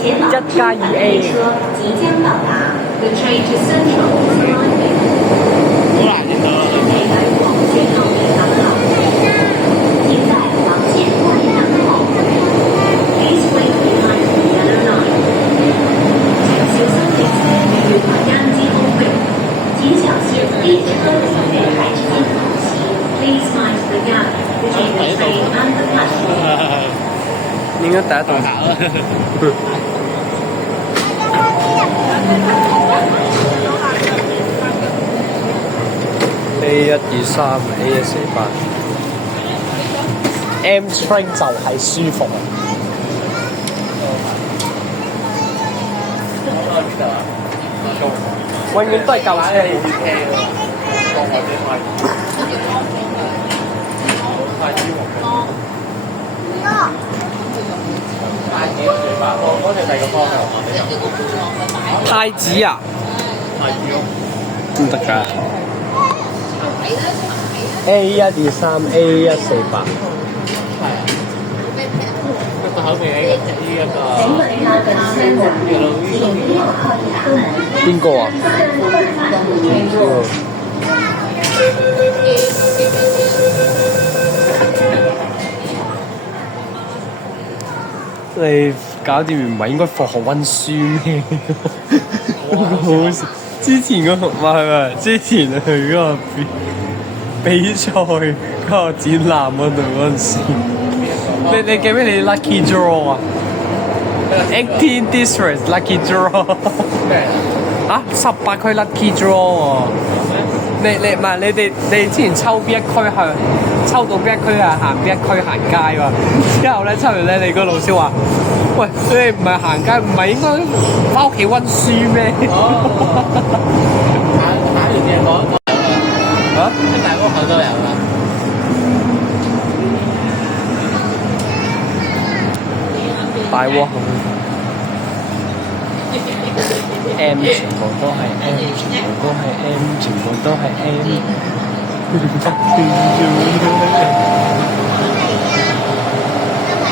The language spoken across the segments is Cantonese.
1+2A。即将到达 The train to Central is arriving。好難見到啊！來往宣道北港號，請在黃線外港口。Please wait behind the yellow line。請小心列車與台間之後會，請小心列車與台之間空隙。Please mind the gap between the train and the platform。應該第一棟考啦。A123A148M train 就係舒服啊！永遠都係舊車。太子啊！唔得㗎。A123A148。口味呢個邊個啊？你搞掂唔係應該放學温書咩？好笑！之前嗰個唔係之前去嗰個比賽嗰個展覽嗰度嗰陣時，你記唔記得你 lucky draw 啊？18 districts lucky draw 啊！18區 lucky draw 喎。你唔係你之前抽邊一區去？抽到邊一區啊？行邊一區行街喎？之後咧抽完咧，你個老師話：喂，你哋唔係行街，唔係應該翻屋企温書咩？考完嘢講啊？大嗰口都有啦。大鑊口 M 全部都係 M， 全部都係 M， 全部都係 M。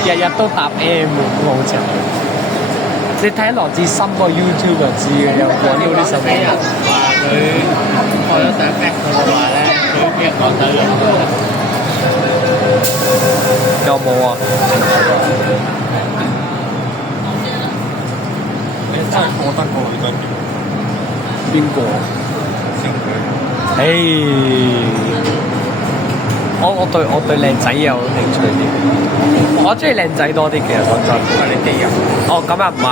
日日都答 M 喎，好正。你睇羅志森個 YouTube 就知嘅，有講呢啲什麼。話佢開咗第一 back 佢話咧，佢俾人講走咗。有冇啊？你真係覺得過去得邊個？星佢。我對靚仔有興趣啲，我中意靚仔多啲，其實講真。你哋啊？哦，咁又唔係，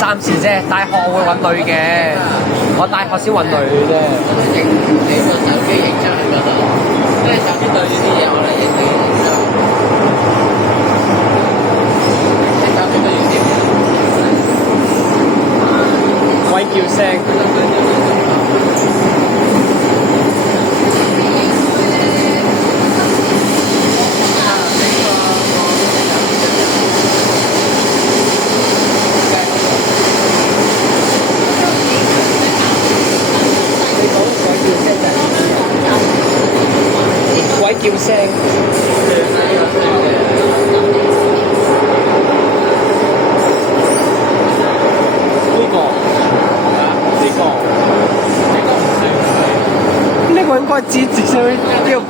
暫時啫。大學我會揾女嘅，我大學先揾女啫。影你個手機影出去嗰度，即係手機對住啲嘢，我嚟影你影出。你手機對住啲鬼叫聲。鬼叫聲。呢個應該知自己呢個。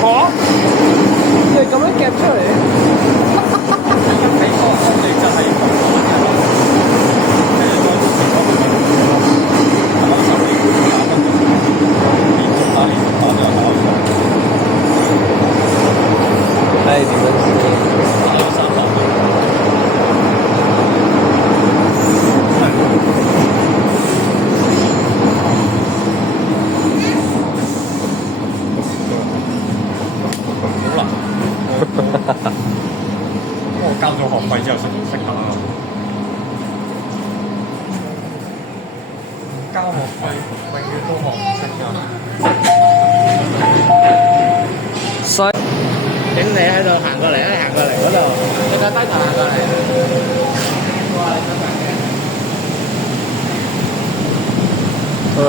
嚇？你係咁樣夾出嚟？我交咗學費之後識唔識得啊？交學費永遠都學唔識㗎。所以請你喺度行過嚟啊！行過嚟嗰度，你個低頭行過嚟。哇！你得嘅。對。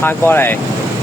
行過嚟。